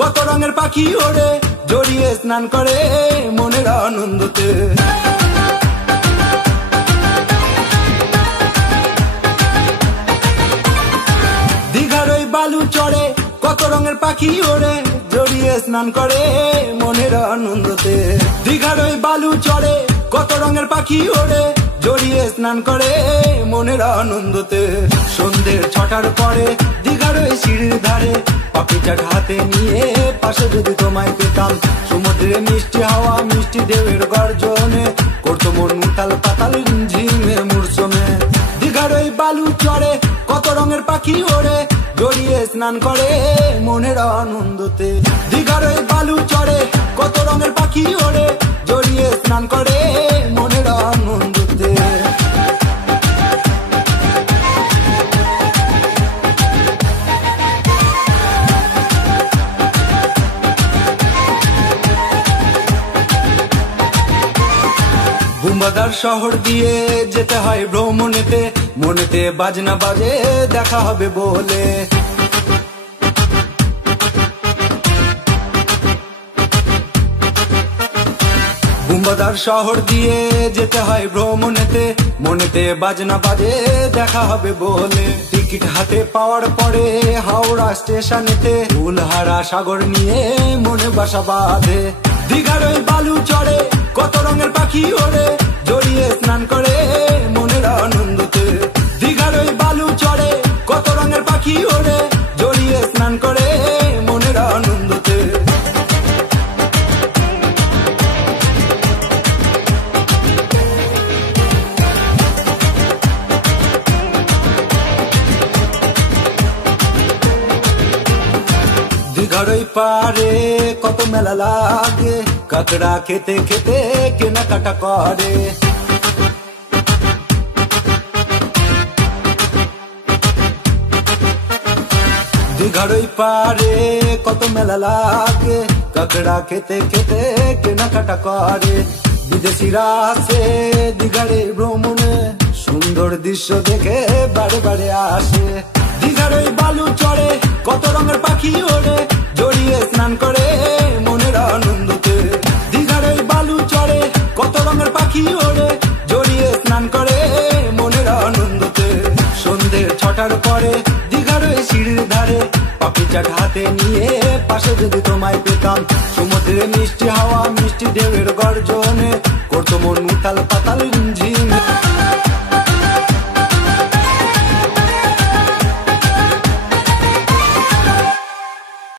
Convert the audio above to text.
কত রঙের পাখি ওড়ে জড়িয়ে স্নান করে মনের আনন্দতে। দীঘার ওই বালু চড়ে কত রঙের পাখি ওড়ে জড়িয়ে স্নান করে মনের আনন্দতে। দীঘার ওই বালু চড়ে কত রঙের পাখি ওড়ে জড়িয়ে স্নান করে মনের আনন্দতে। সন্ধ্যের 6টার পরে দীঘার ওই সিঁড়ির ধারে পাখি চাট হাতে নিয়ে পাশে যদি তোমায় পেতাম, সমুদ্রে মিষ্টি হাওয়া মিষ্টি ঢেউয়ের গর্জনে করতো মন উথাল পাতাল ঝিমে মূর্ছনে। দীঘার ওই বালু চড়ে কত রঙের পাখি ওড়ে জড়িয়ে স্নান করে মনের আনন্দতে। দীঘার ওই বালু চড়ে কত রঙের পাখি ওড়ে জড়িয়ে স্নান করে মনের আনন্দতে। বুম্বাদার শহর দিয়ে যেতে হয় ভ্রমণেতে, মনেতে বাজনা বাজে দেখা হবে বলে। বুম্বাদার শহর দিয়ে যেতে হয় ভ্রমণেতে, মনেতে বাজনা বাজে দেখা হবে বলে। টিকিট হাতে পাওয়ার পরে হাওড়া স্টেশনেতে ফুলহারা সাগর নিয়ে মনে বাসা বাঁধে। দীঘার ওই বালু চড়ে কত রঙের পাখি ওড়ে জড়িয়ে স্নান করে মনের আনন্দতে। দীঘার ওই বালু চড়ে কত রঙের পাখি ওড়ে জড়িয়ে স্নান করে মনের আনন্দতে। দীঘার ওই পারে কত মেলা লাগে, কাকড়া খেতে খেতে কেনাকাটা করে। দীঘার ওই পারে কত মেলা লাগে, কাকড়া খেতে খেতে কেনাকাটা করে। বিদেশিরা আসে দীঘার এই ভ্রমণে, সুন্দর দৃশ্য দেখে বারে বারে আসে। দীঘার ওই বালু চড়ে কত রঙের পাখি ওড়ে জড়িয়ে স্নান করে মনের আনন্দতে। দীঘার ওই বালু চড়ে কত রঙের পাখি ওড়ে জড়িয়ে স্নান করে মনের আনন্দতে। সন্ধ্যের 6টার পরে দীঘার ওই সিঁড়ির ধারে পাখি চাট হাতে নিয়ে পাশে যদি তোমায় পেতাম, সমুদ্রে মিষ্টি হাওয়া মিষ্টি ঢেউয়ের গর্জনে করতো মন উথাল পাতাল ঝিমে।